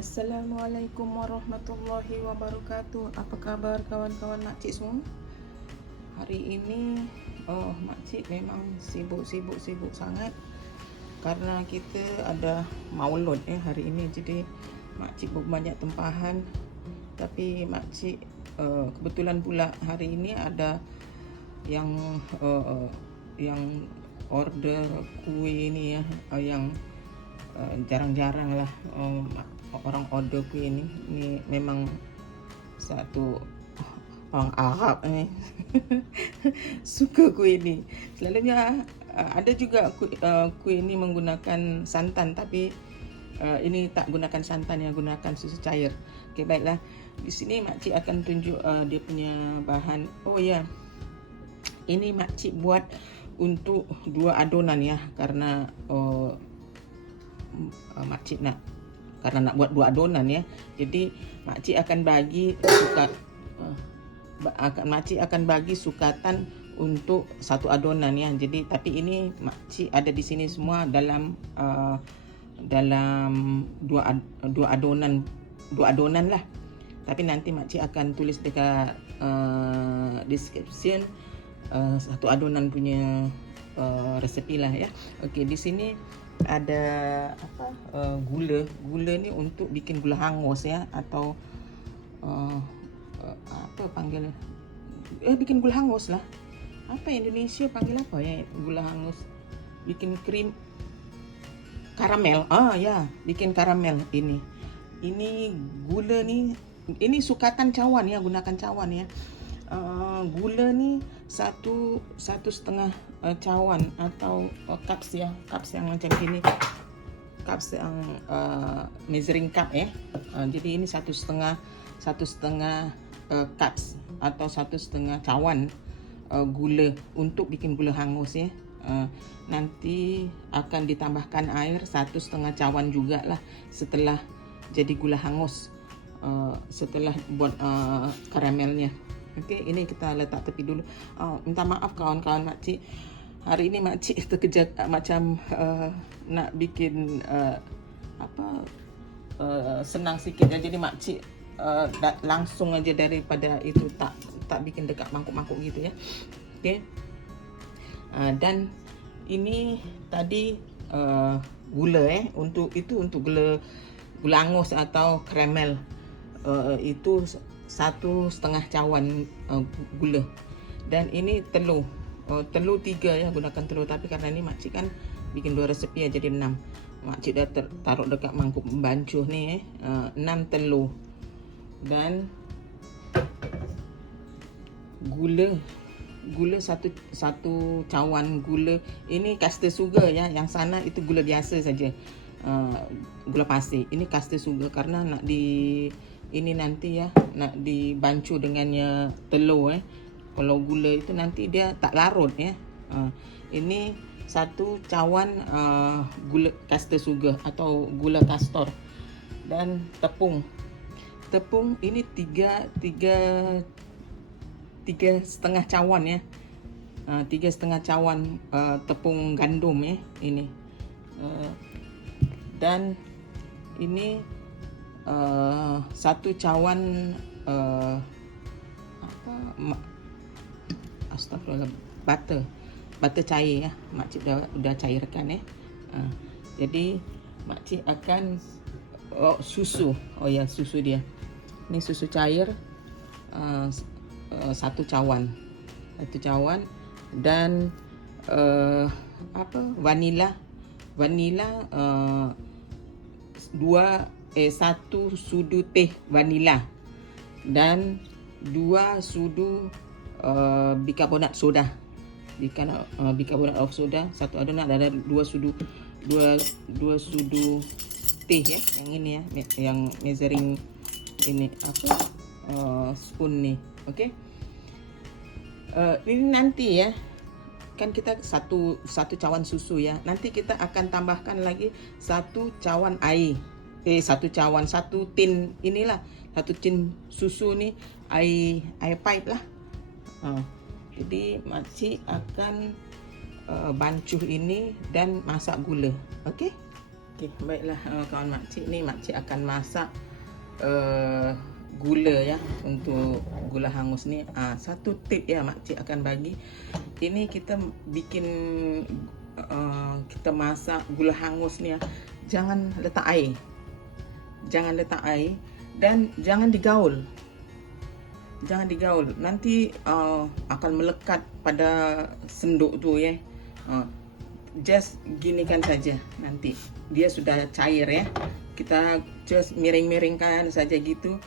Assalamualaikum warahmatullahi wabarakatuh. Apa kabar kawan-kawan makcik semua? Hari ini makcik memang sibuk sangat karena kita ada maulud hari ini. Jadi makcik banyak tempahan. Tapi makcik kebetulan pula hari ini ada yang order kuih ni ya, yang jarang-jarang lah orang order kuih ni. Ni memang satu orang Arab ni suka kuih ni. Selalunya ada juga kuih ni menggunakan santan, tapi ini tak gunakan santan, yang gunakan susu cair. Okey, baiklah. Di sini makcik akan tunjuk dia punya bahan. Oh ya, ini makcik buat untuk 2 adonan ya, karena makcik nak buat 2 adonan ya. Jadi makcik akan bagi sukatan untuk 1 adonan ya. Jadi tapi ini makcik ada di sini semua dalam 2 adonan lah. Tapi nanti makcik akan tulis dekat description 1 adonan punya resepi lah ya. Okey, di sini ada gula. Gula ni untuk bikin gula hangus ya, atau apa panggil bikin gula hangus lah. Apa Indonesia panggil apa ya gula hangus? Bikin krim karamel. Ya, bikin karamel ini. Ini gula ni, ini sukatan cawan ya, gunakan cawan ya. Gula ni satu setengah cawan atau cups ya, cups yang macam ini, cups yang measuring cup ya. Jadi ini satu setengah cups atau 1,5 cawan gula untuk bikin gula hangus ya. Nanti akan ditambahkan air 1,5 cawan jugalah setelah jadi gula hangus, setelah buat karamelnya. Okey, ini kita letak tepi dulu. Minta maaf kawan-kawan makcik. Hari ini makcik terkejut macam nak bikin senang sikit ya. Jadi makcik langsung aja daripada itu, tak bikin dekat mangkuk-mangkuk gitu ya. Okey. Dan ini tadi gula untuk gula hangus atau karamel. Itu 1,5 cawan gula. Dan ini telur 3 ya, gunakan telur. Tapi karena ni makcik kan bikin 2 resepi ya, jadi 6. Makcik dah taruh dekat mangkuk bancuh ni 6 telur. Dan gula satu cawan gula. Ini caster sugar ya, yang sana itu gula biasa saja, gula pasir. Ini caster sugar karena nak ini nanti ya, nak dibancuh dengannya telur Kalau gula itu nanti dia tak larut ya. Ini 1 cawan gula caster sugar atau gula kastor. Dan tepung ini 3,5 cawan ya. 3,5 cawan tepung gandum ya ini. Dan ini 1 cawan astagfirullah, butter cair ya. Makcik dah cairkan ya. Jadi makcik akan susu. Susu dia. Ini susu cair 1 cawan. 1 cawan. Dan vanila 1 sudu teh vanila. Dan 2 sudu bikarbonat soda. Bikarbonat of soda. 1 adonan ada 2 sudu teh ya. Yang ini ya, yang measuring ini spoon ni. Okey. Ini nanti ya, kan kita satu cawan susu ya. Nanti kita akan tambahkan lagi 1 cawan air. 1 tin inilah, 1 tin susu ni air pipe lah. Jadi makcik akan bancuh ini dan masak gula. Okey. Okey, baiklah kawan makcik, ni makcik akan masak gula ya, untuk gula hangus ni. Satu tip ya makcik akan bagi. Ini kita bikin kita masak gula hangus ni ya, jangan letak air. Jangan letak air dan jangan digaul. Jangan digaul. Nanti akan melekat pada senduk tu ya. Just ginikan saja, nanti dia sudah cair ya. Kita just miring-miringkan saja gitu.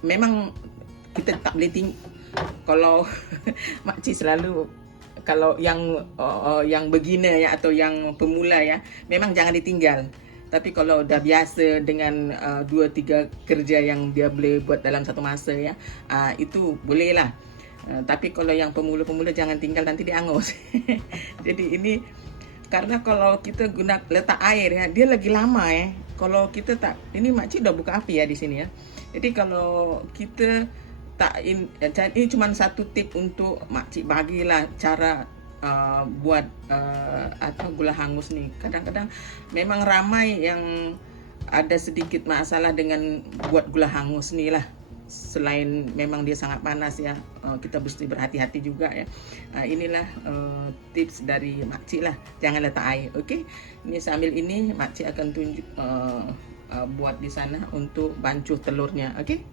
Memang kita tak boleh kalau makcik selalu, kalau yang beginner ya atau yang pemula ya, memang jangan ditinggal. Tapi kalau udah biasa dengan 2-3 kerja yang dia boleh buat dalam satu masa ya, itu boleh lah. Tapi kalau yang pemula-pemula jangan tinggal, nanti dia angus. Jadi ini karena kalau kita letak air ya, dia lagi lama ya. Kalau kita tak, ini makcik dah buka api ya di sini ya. Jadi kalau kita tak ini cuma satu tip untuk makcik bagilah cara buat atau gula hangus nih. Kadang-kadang memang ramai yang ada sedikit masalah dengan buat gula hangus nih lah. Selain memang dia sangat panas ya, kita mesti berhati-hati juga ya. Inilah tips dari makcik lah, jangan letak air. Okey, ini sambil ini makcik akan tunjuk buat di sana untuk bancuh telurnya. Okey.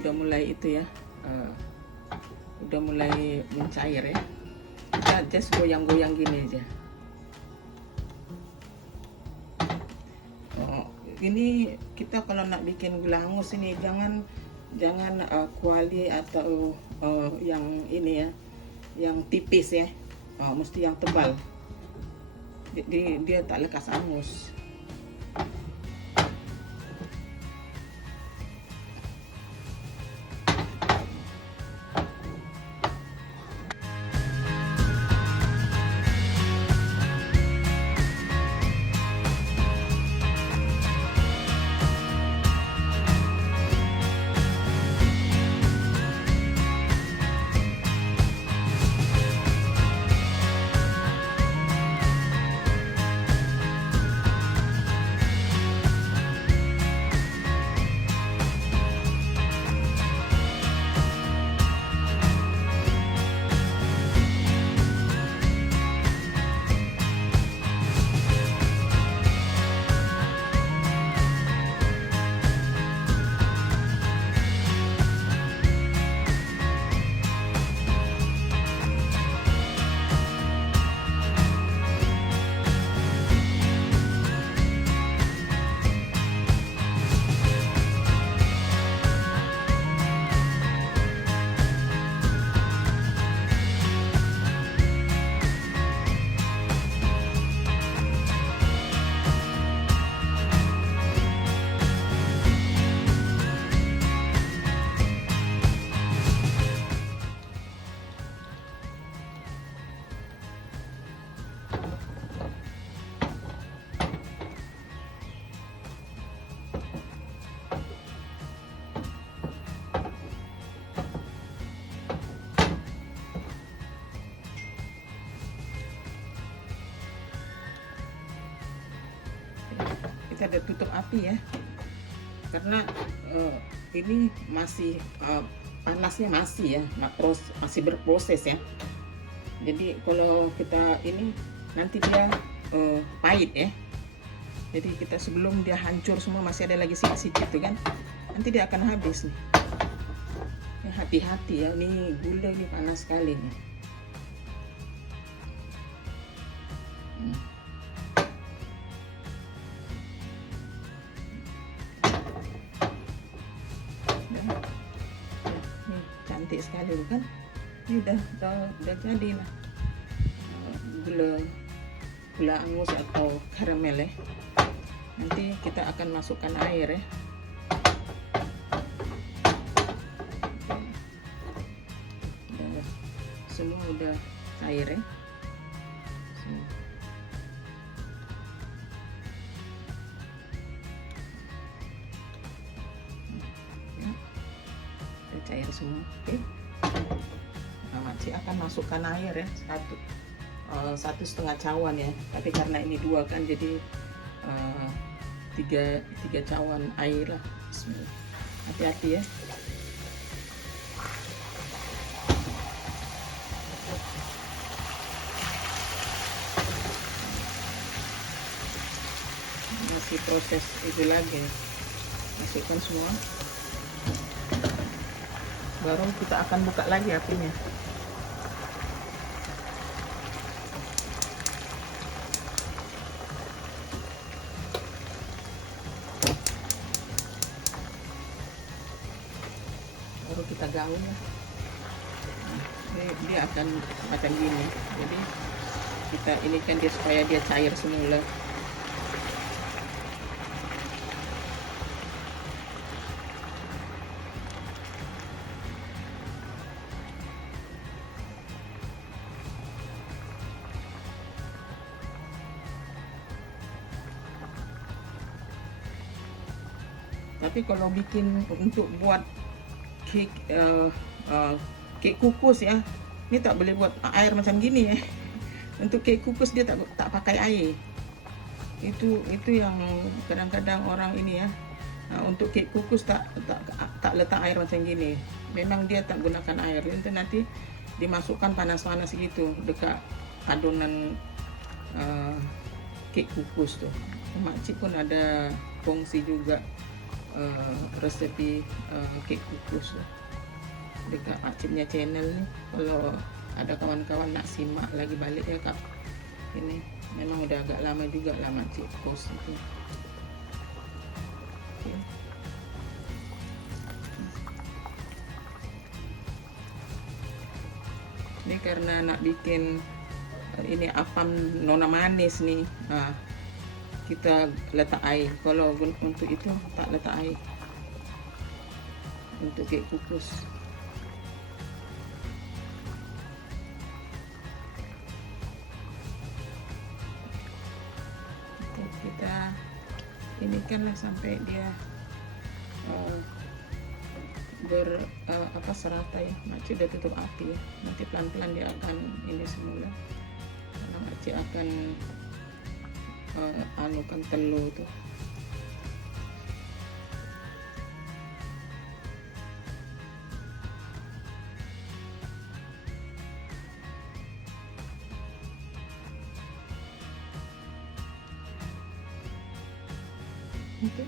Udah mulai itu ya, udah mulai mencair ya. Kita just goyang-goyang gini aja. Ini kita kalau nak bikin gula hangus ini jangan kuali atau yang ini ya, yang tipis ya, mesti yang tebal. Dia tak lekas hangus. Kita ada tutup api ya, karena ini masih panasnya masih ya, terus masih berproses ya. Jadi kalau kita ini nanti dia pahit ya. Jadi kita sebelum dia hancur semua masih ada lagi sedikit gitu kan, nanti dia akan habis nih. Hati-hati ya, ini gula ini panas sekali nih. cantik sekali bukan? Ini udah jadi lah gula angus atau karamel ya. Nanti kita akan masukkan air ya. Semua udah cair ya. Udah cair semua. Oke. Nah, makcik akan masukkan air ya, 1,5 cawan ya. Tapi karena ini 2 kan, jadi 3 cawan air lah. Bismillah. Hati-hati ya. Masih proses itu lagi, masukkan semua, baru kita akan buka lagi apinya. Baru kita gaul ya. Dia akan macam gini, jadi kita ini kan dia supaya dia cair semula. Tapi kalau bikin untuk buat cake kukus ya, ini tak boleh buat air macam gini ya. Untuk cake kukus dia tak pakai air. Itu yang kadang-kadang orang ini ya. Nah, untuk cake kukus tak letak air macam gini. Memang dia tak gunakan air. Nanti dimasukkan panas-panas gitu dekat adonan cake kukus tuh. Makcik pun ada kongsi juga resepi cake kukus tuh dekat makciknya channel nih. Kalau ada kawan-kawan nak simak lagi balik ya kak, ini memang udah agak lama juga lah makcik post itu. Okay. Ini karena nak bikin ini apam nona manis nih, nah, kita letak air. Kalau untuk itu tak letak air untuk cake kukus. Kita ini kan lah sampai dia serata ya. Makcik udah tutup api ya. Nanti pelan-pelan dia akan ini semula. Karena makcik akan anukan telur tuh. Oke,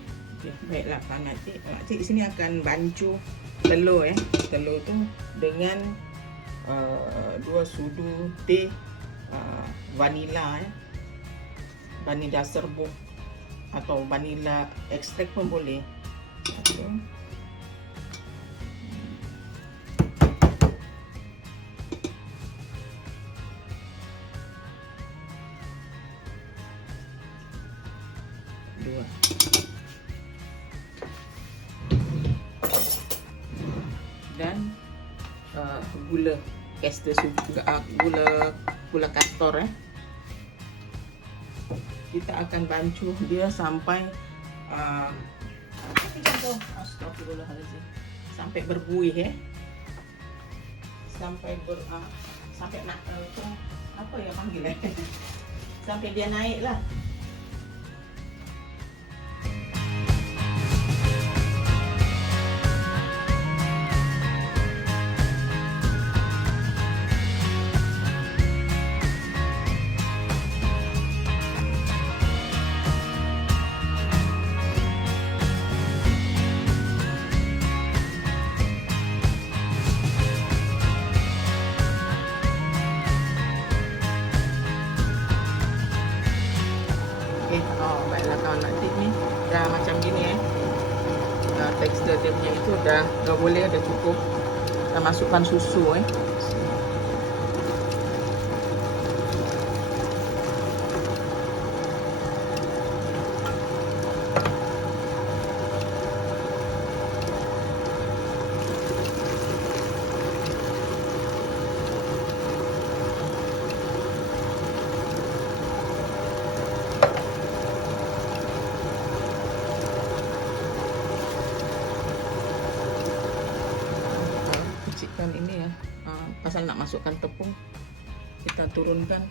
baiklah Pak Makcik. Makcik di sini akan bancu telur ya. Telur tu dengan 2 sudu teh vanila ya. Vanila serbuk atau vanila ekstrak pun boleh. Okay. Dua. Dan gula caster gula kastor ya. Kita akan bancuh dia sampai sampai berbuih ya. Sampai nak apa ya panggilnya? Sampai dia naik lah. Baiklah kawan Makcik ni dah macam gini tekstur dia punya itu dah boleh, dah cukup. Kita masukkan susu kecilkan ini ya. Pasal nak masukkan tepung, kita turunkan.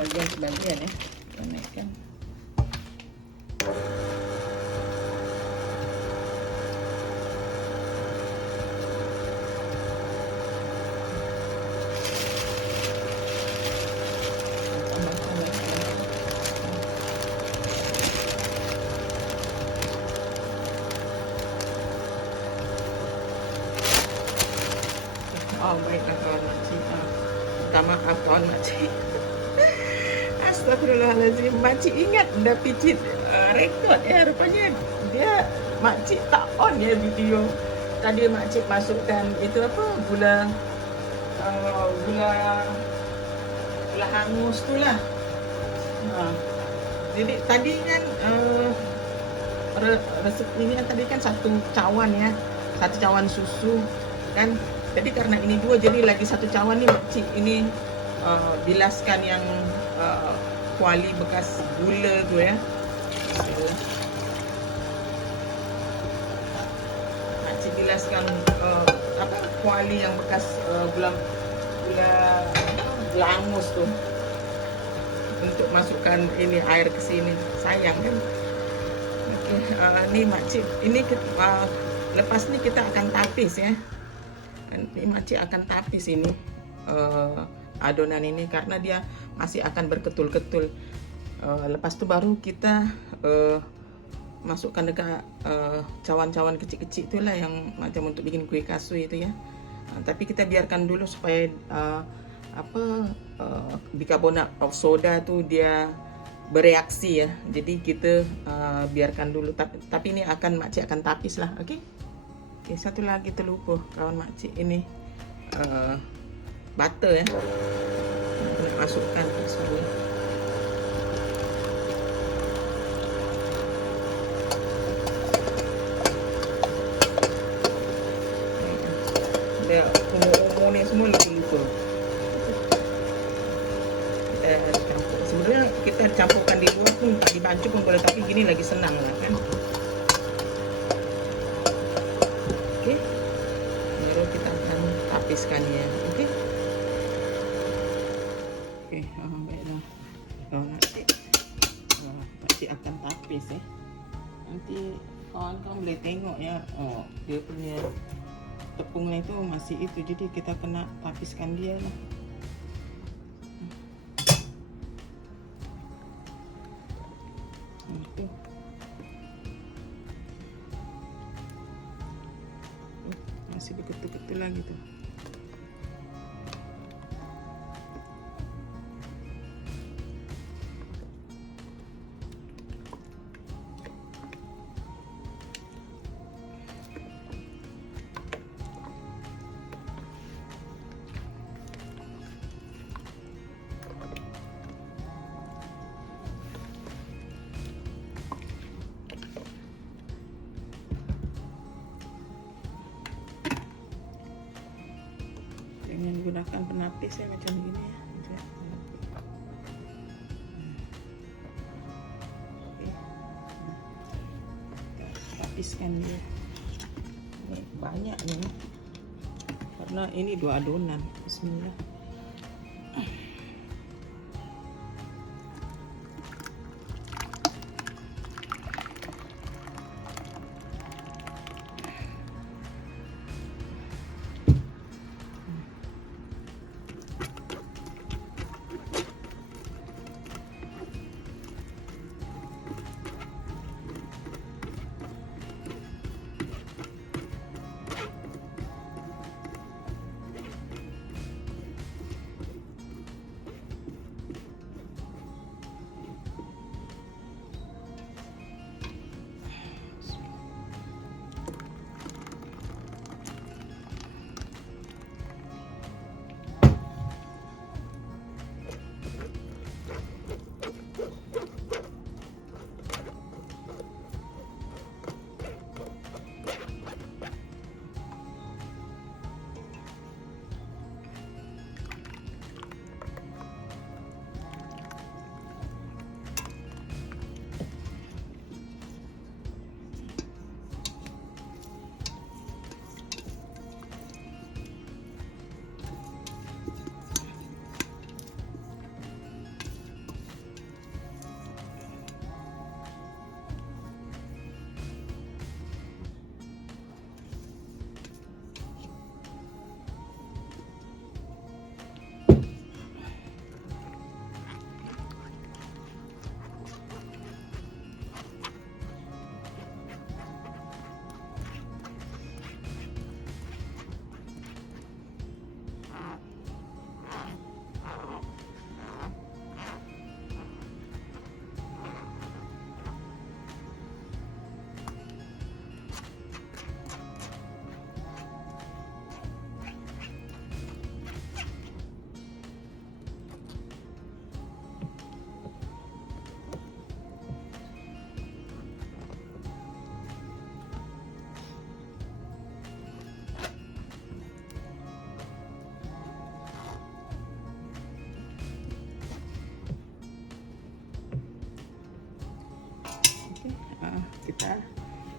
Sebagian ya, kita naikkan. Oh baiklah kawan makcik. Minta maaf kawan makcik. Astagfirullahaladzim, makcik ingat dah picit rekod ya, rupanya dia makcik tak on ya video. Tadi makcik masukkan itu apa, gula hangus tu lah. Jadi tadi kan resepinya tadi kan satu cawan susu kan. Jadi karena ini 2, jadi lagi 1 cawan nih makcik ini bilaskan yang kuali bekas gula tu ya. Makcik bilaskan kuali yang bekas gula hangus tu untuk masukkan ini air ke sini. Sayang kan. Okey, ni makcik ini lepas ni kita akan tapis ya. Nanti makcik akan tapis ini adonan ini karena dia masih akan berketul-ketul. Lepas tu baru kita masukkan dekat cawan-cawan kecil-kecil itulah yang macam untuk bikin kuih kasui itu ya. Tapi kita biarkan dulu supaya bikarbonat of soda tu dia bereaksi ya. Jadi kita biarkan dulu. Tapi ini makcik akan tapis lah, okey? Okay, satu lagi terlupa kawan makcik, ini butter ya. Nak masukkan semua. Dia umur ni semua lupa. Kita campur. Sebenarnya kita campurkan di luar pun, di baju pun boleh, tapi gini lagi senang lah kan. Okey, baru kita akan tapiskannya. Okey, baiklah. Nanti akan tapis ya. Nanti kawan-kawan boleh tengok ya. Dia punya tepungnya itu masih itu, jadi kita kena tapiskan dia lah. Masih betul-betul lagi tuh. Dengan gunakan penapis ya macam gini ya. Tapiskan dia. Ini banyak nih, karena ini 2 adonan. Bismillah.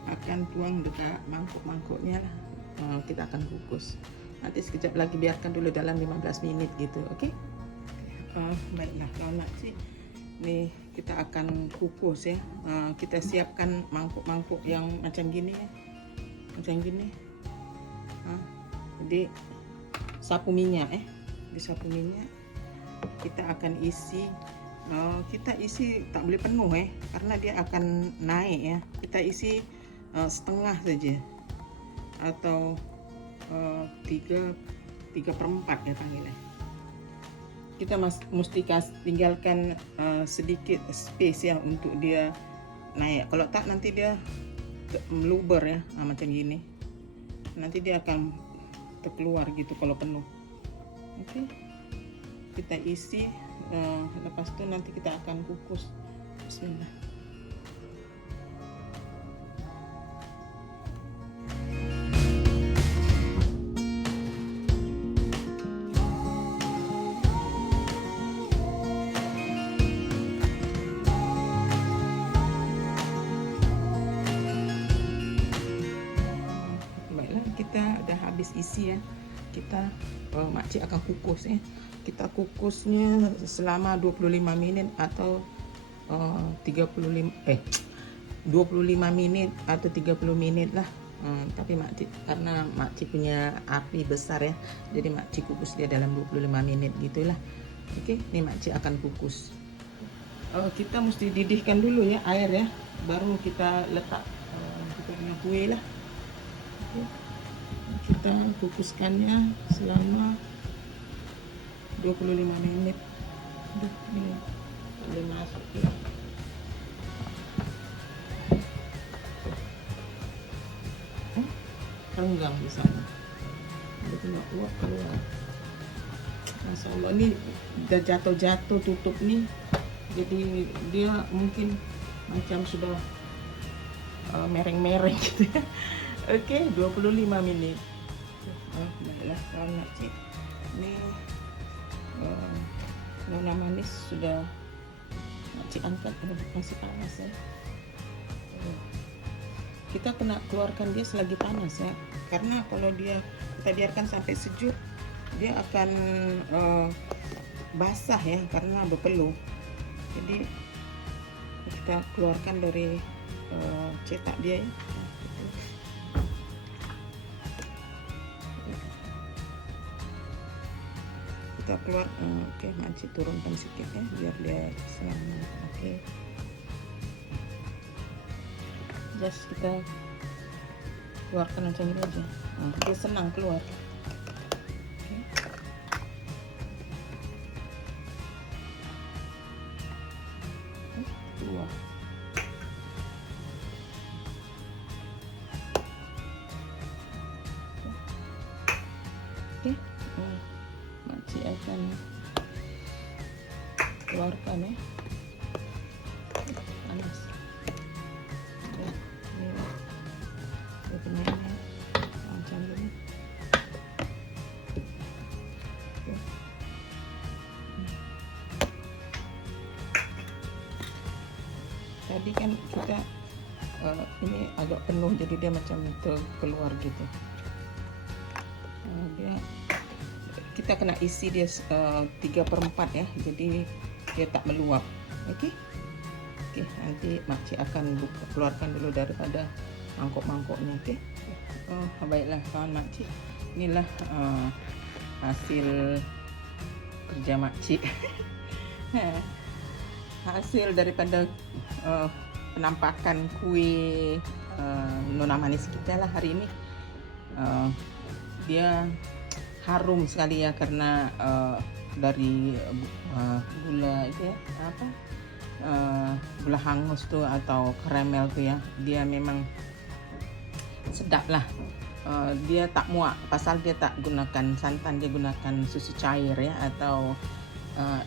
akan tuang dekat mangkuk-mangkuknya lah. Kita akan kukus. Nanti sekejap lagi biarkan dulu dalam 15 minit gitu, okey? Baiklah kawan makcik, ni kita akan kukus ya. Kita siapkan mangkuk-mangkuk yang macam gini ya, macam gini. Jadi sapu minyak di sapu minyak kita akan isi. Kita isi tak boleh penuh karena dia akan naik ya. Kita isi setengah saja atau 3/4 ya panggilnya. Kita mesti tinggalkan sedikit space ya untuk dia naik. Kalau tak nanti dia meluber ya, macam gini. Nanti dia akan terkeluar gitu kalau penuh. Oke, kita isi. Lepas tu nanti kita akan kukus. Bismillah. Kita dah habis isi ya. Kita makcik akan kukus ya. Kita kukusnya selama 25 minit atau 25 minit atau 30 menit lah. Tapi makcik, karena makcik punya api besar ya, jadi makcik kukus dia dalam 25 menit gitulah. Okey, ni makcik akan kukus. Kita mesti didihkan dulu ya air ya, baru kita letak kita punya kuih lah. Okay. Kita kukuskannya selama 25 menit. Ini boleh masuk ya. Renggang di sana. Dia kena uap keluar. Masya Allah, ni dah jatuh-jatuh tutup ni. Jadi dia mungkin macam sudah mereng-mereng gitu ya. Okey, 25 minit. Baiklah kawan makcik. Ni nona manis sudah makcik angkat, masih panas ya. Kita kena keluarkan dia selagi panas ya, karena kalau dia kita biarkan sampai sejuk, dia akan basah ya karena berpeluh. Jadi kita keluarkan dari cetak dia ya. Kita keluar. Okey, makcik turunkan sikit ya biar dia selamat. Okey, just kita keluarkan macam ini aja. Dia senang keluar. Okey, keluar. Okey, makcik akan keluarkan ya. Panas. Ini dia punya macam ini. Tadi kan kita ini agak penuh, jadi dia macam keluar gitu. Kita kena isi dia 3/4 ya, jadi dia tak meluap. Okey, nanti makcik akan keluarkan dulu daripada mangkuk-mangkuknya. Okey. Baiklah kawan makcik, inilah hasil kerja makcik. Hasil daripada penampakan kuih nona manis kita lah hari ini. Dia harum sekali ya karena dari gula itu ya, apa, gula hangus tuh atau karamel tuh ya, dia memang sedap lah. Dia tak muak pasal dia tak gunakan santan, dia gunakan susu cair ya atau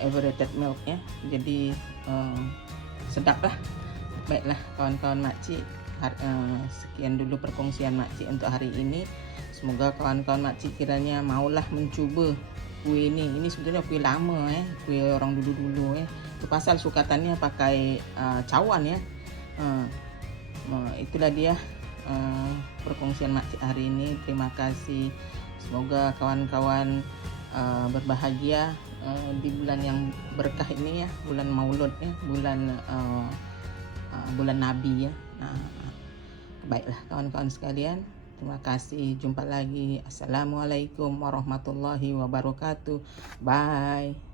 evaporated milk ya, jadi sedap lah. Baiklah kawan-kawan makcik, sekian dulu perkongsian makcik untuk hari ini. Semoga kawan-kawan makcik kiranya maulah mencuba kuih ini. Ini sebenarnya kuih lama kuih orang dulu-dulu Itu pasal sukatannya pakai cawan ya. itulah dia perkongsian makcik hari ini. Terima kasih. Semoga kawan-kawan berbahagia di bulan yang berkah ini ya, bulan Maulud ya, bulan Nabi ya. Baiklah kawan-kawan sekalian, terima kasih. Jumpa lagi. Assalamualaikum warahmatullahi wabarakatuh. Bye.